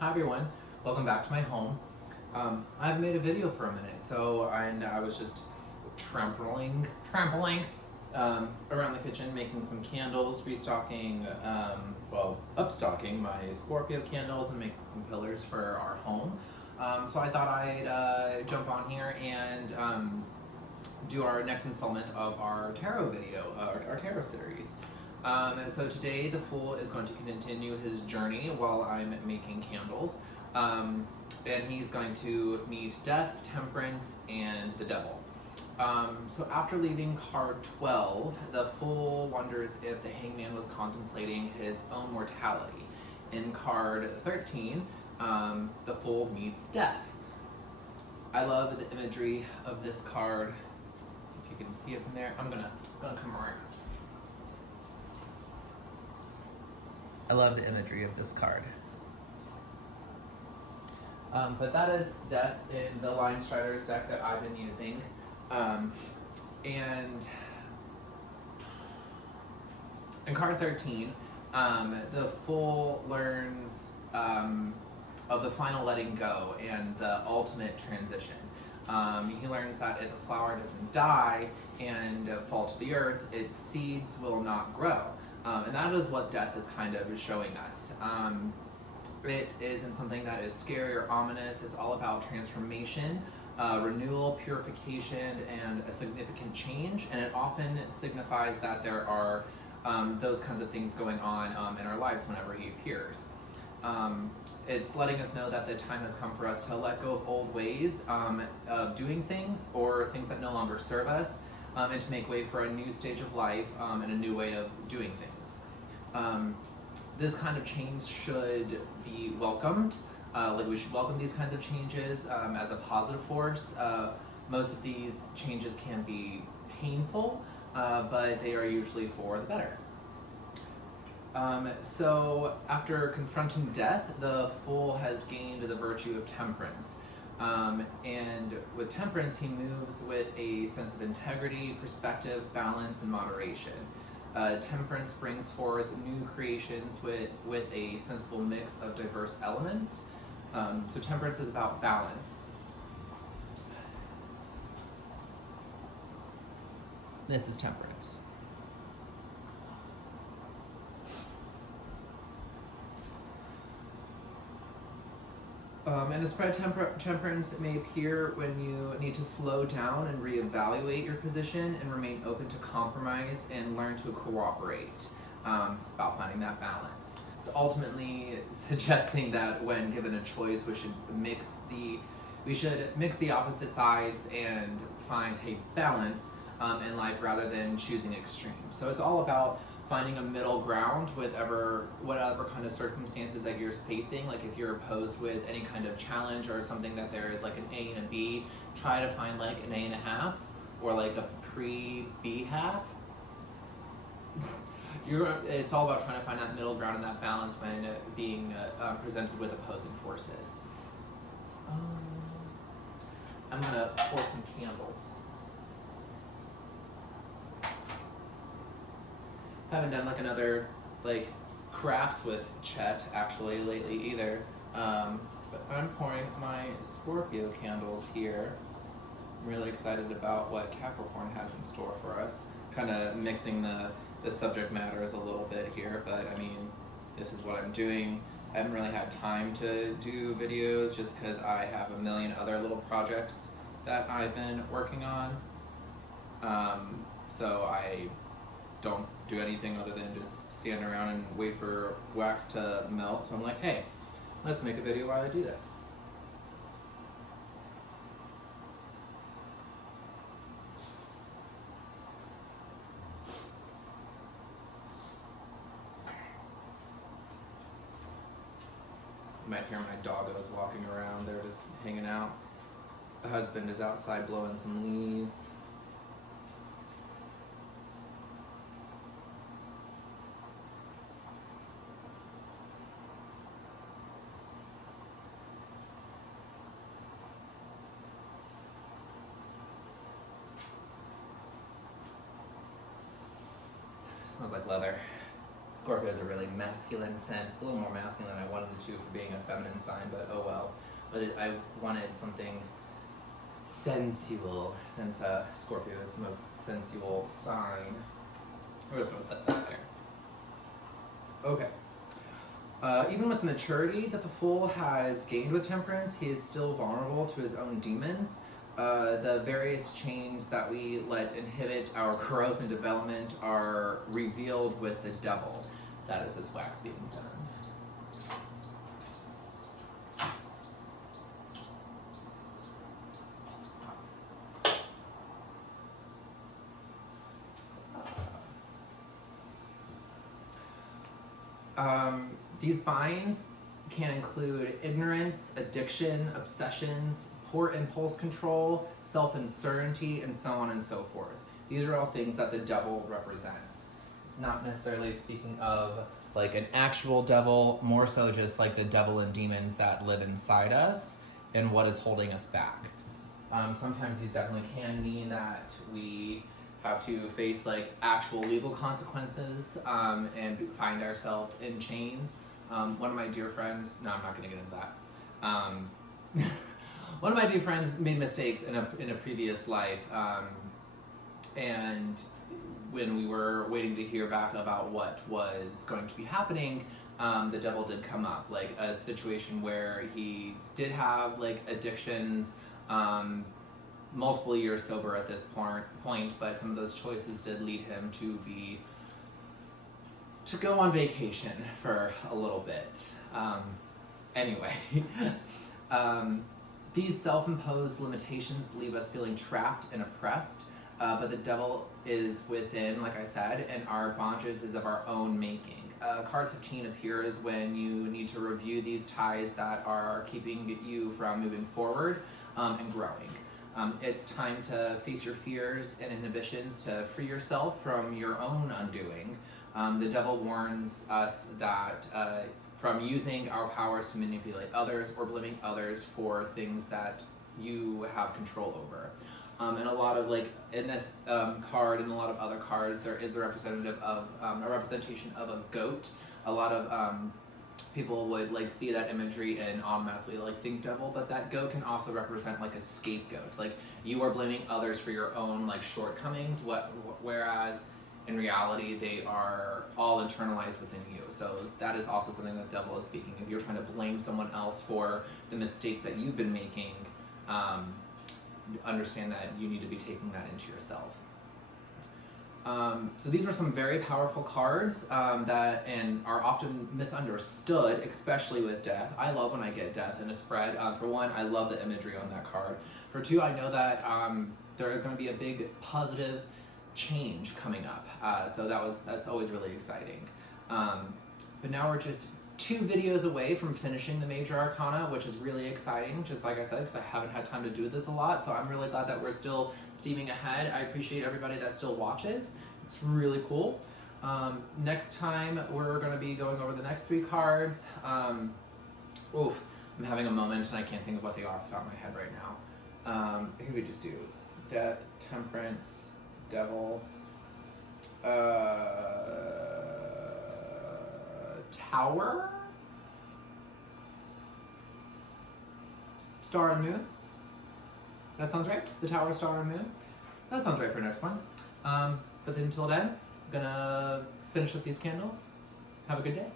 Hi everyone, welcome back to my home. I've made a video for a minute, and I was just trampling around the kitchen, making some candles, restocking, upstocking my Scorpio candles and making some pillars for our home. So I thought I'd jump on here and do our next installment of our tarot video, our tarot series. So today the Fool is going to continue his journey while I'm making candles. And he's going to meet Death, Temperance, and the Devil. So after leaving card 12, the Fool wonders if the Hangman was contemplating his own mortality. In card 13, the Fool meets Death. I love the imagery of this card. If you can see it from there, I'm gonna come around. I love the imagery of this card. But that is Death in the Lion Striders deck that I've been using. And in card 13, the Fool learns of the final letting go and the ultimate transition. He learns that if a flower doesn't die and fall to the earth, its seeds will not grow. And that is what Death is kind of showing us. It isn't something that is scary or ominous. It's all about transformation, renewal, purification, and a significant change. And it often signifies that there are those kinds of things going on in our lives whenever he appears. It's letting us know that the time has come for us to let go of old ways of doing things or things that no longer serve us, and to make way for a new stage of life and a new way of doing things. This kind of change should be welcomed. We should welcome these kinds of changes as a positive force. Most of these changes can be painful, but they are usually for the better. So after confronting Death, the Fool has gained the virtue of Temperance. And with Temperance, he moves with a sense of integrity, perspective, balance, and moderation. Temperance brings forth new creations with a sensible mix of diverse elements. So Temperance is about balance. This is Temperance. And a spread temperance may appear when you need to slow down and reevaluate your position and remain open to compromise and learn to cooperate. It's about finding that balance. It's ultimately suggesting that when given a choice, we should mix the opposite sides and find a balance in life rather than choosing extremes. So it's all about finding a middle ground with whatever kind of circumstances that you're facing. Like if you're opposed with any kind of challenge or something that there is like an A and a B, try to find like an A.5 or like a pre-B half. It's all about trying to find that middle ground and that balance when being presented with opposing forces. I'm gonna pour some candles. Haven't done like another crafts with Chet actually lately either. But I'm pouring my Scorpio candles here. I'm really excited about what Capricorn has in store for us. Kind of mixing the subject matters a little bit here, but I mean, this is what I'm doing. I haven't really had time to do videos just because I have a million other little projects that I've been working on. So I don't do anything other than just stand around and wait for wax to melt. So I'm like, hey, let's make a video while I do this. You might hear my doggos walking around. They're just hanging out. The husband is outside blowing some leaves. smells like leather. Scorpio is a really masculine scent. It's a little more masculine than I wanted it to for being a feminine sign, but oh well. But I wanted something sensual, since Scorpio is the most sensual sign. We're just going to set that there. Okay. Even with the maturity that the Fool has gained with Temperance, he is still vulnerable to his own demons. The various chains that we let inhibit our growth and development are revealed with the Devil. That is this wax being done. These binds can include ignorance, addiction, obsessions, poor impulse control, self-uncertainty, and so on and so forth. These are all things that the devil represents. It's not necessarily speaking of like an actual devil, more so just like the devil and demons that live inside us and what is holding us back. Sometimes these definitely can mean that we have to face like actual legal consequences and find ourselves in chains. One of my dear friends, no, I'm not going to get into that. One of my dear friends made mistakes in a previous life, and when we were waiting to hear back about what was going to be happening, the devil did come up, like a situation where he did have like addictions, multiple years sober at this point, but some of those choices did lead him to go on vacation for a little bit. Anyway, these self-imposed limitations leave us feeling trapped and oppressed, but the devil is within, like I said, and our bondage is of our own making. Card 15 appears when you need to review these ties that are keeping you from moving forward and growing. It's time to face your fears and inhibitions to free yourself from your own undoing. The devil warns us that from using our powers to manipulate others or blaming others for things that you have control over. And a lot of like in this card and a lot of other cards, there is a representative of a representation of a goat. A lot of people would like see that imagery and automatically like think devil, but that goat can also represent like a scapegoat. Like you are blaming others for your own like shortcomings, whereas in reality they are all internalized within you. So that is also something that devil is speaking. If you're trying to blame someone else for the mistakes that you've been making, understand that you need to be taking that into yourself. So these were some very powerful cards that are often misunderstood, especially with death. I love when I get death in a spread. For one, I love the imagery on that card. For two, I know that there is going to be a big positive change coming up. So that's always really exciting. But now we're just 2 videos away from finishing the Major Arcana, which is really exciting, just like I said, because I haven't had time to do this a lot, so I'm really glad that we're still steaming ahead. I appreciate everybody that still watches. It's really cool. Next time, we're going to be going over the next 3 cards. I'm having a moment, and I can't think of what they are off the top of my head right now. Who could we just do? Death, Temperance, Devil, Tower, Star and Moon. That sounds right. The Tower, Star and Moon. That sounds right for next one. But until then, I'm gonna finish up these candles. Have a good day.